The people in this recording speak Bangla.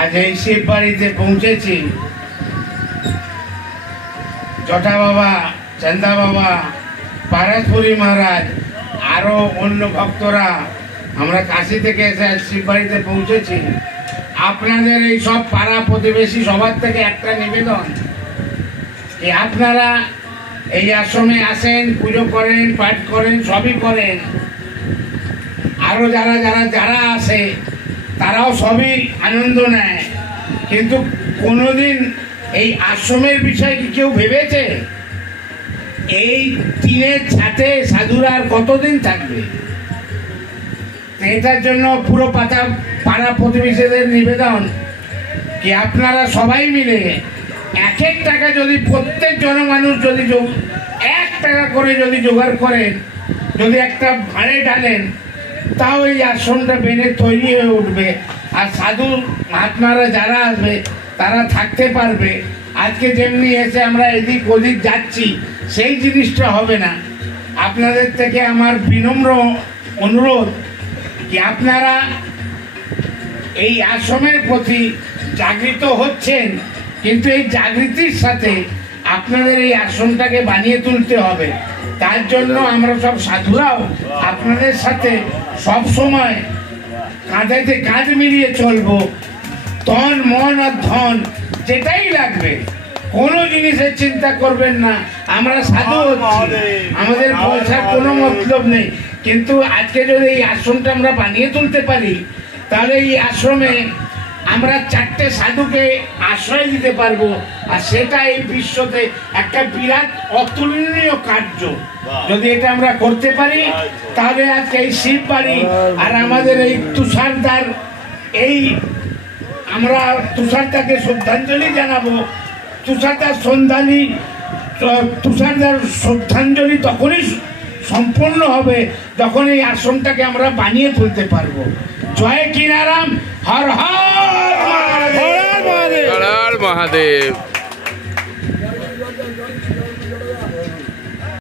আজ এই শিব বাড়িতে পৌঁছেছি। জটা বাবা, চন্দা বাবা, পারাসপুরী মহারাজ, আরো অন্য ভক্তরা আমরা কাশী থেকে এসে শিব বাড়িতে পৌঁছেছি। আপনাদের এই সব পাড়া প্রতিবেশী সবার থেকে একটা নিবেদন, যে আপনারা এই আশ্রমে আসেন, পুজো করেন, পাঠ করেন, সবই করেন। আরো যারা যারা যারা আসে তারাও সবই আনন্দ নেয়, কিন্তু কোনোদিন এই আশ্রমের বিষয়ে কি কেউ ভেবেছে? এই টিনের ছাতে সাধুরা আর কতদিন থাকবে? এটার জন্য পুরো পাড়া প্রতিবেশীদের নিবেদন কি আপনারা সবাই মিলে এক এক টাকা যদি প্রত্যেক জনমানুষ যদি 1 টাকা করে যদি জোগাড় করেন, যদি একটা ভাড়ে ঢালেন, তাও এই আশ্রমটা বেনে তৈরি হয়ে উঠবে। আর সাধু মহাত্মারা যারা আসবে তারা থাকতে পারবে। আজকে যেমনি এসে আমরা এদিক ওদিক যাচ্ছি, সেই জিনিসটা হবে না। আপনাদের থেকে আমার বিনম্র অনুরোধ কি আপনারা এই আশ্রমের প্রতি জাগৃত হচ্ছেন, কিন্তু এই জাগৃতির সাথে আপনাদের এই আশ্রমটাকে বানিয়ে তুলতে হবে। তার জন্য আমরা সব সাধুরাও আপনাদের সাথে সব সময় কাঁধেতে কাঁধ মিলিয়ে চলবো। তন মন আর ধন যেটাই লাগবে, কোনো জিনিসের চিন্তা করবেন না। আমরা সাধু হচ্ছি, আমাদের পয়সার কোনো মতলব নেই, কিন্তু আজকে যদি এই আশ্রমটা আমরা বানিয়ে তুলতে পারি, তাহলে এই আশ্রমে আমরা 4টে সাধুকে আশ্রয় দিতে পারবো। আর সেটা এই বিশ্বতে একটা বিরাট অতুলনীয় কার্য। যদি এটা আমরা করতে পারি, তাহলে আজকে এই শিব বাড়ি আর আমাদের এই তুষারদার, এই আমরা তুষারদাকে শ্রদ্ধাঞ্জলি জানাবো। তুষারদার শ্রদ্ধাঞ্জলি তখনই সম্পূর্ণ হবে যখন এই আশ্রমটাকে আমরা বানিয়ে তুলতে পারবো। জয় কিনারাম, হর হর মহাদেব। হর হর মহাদেব।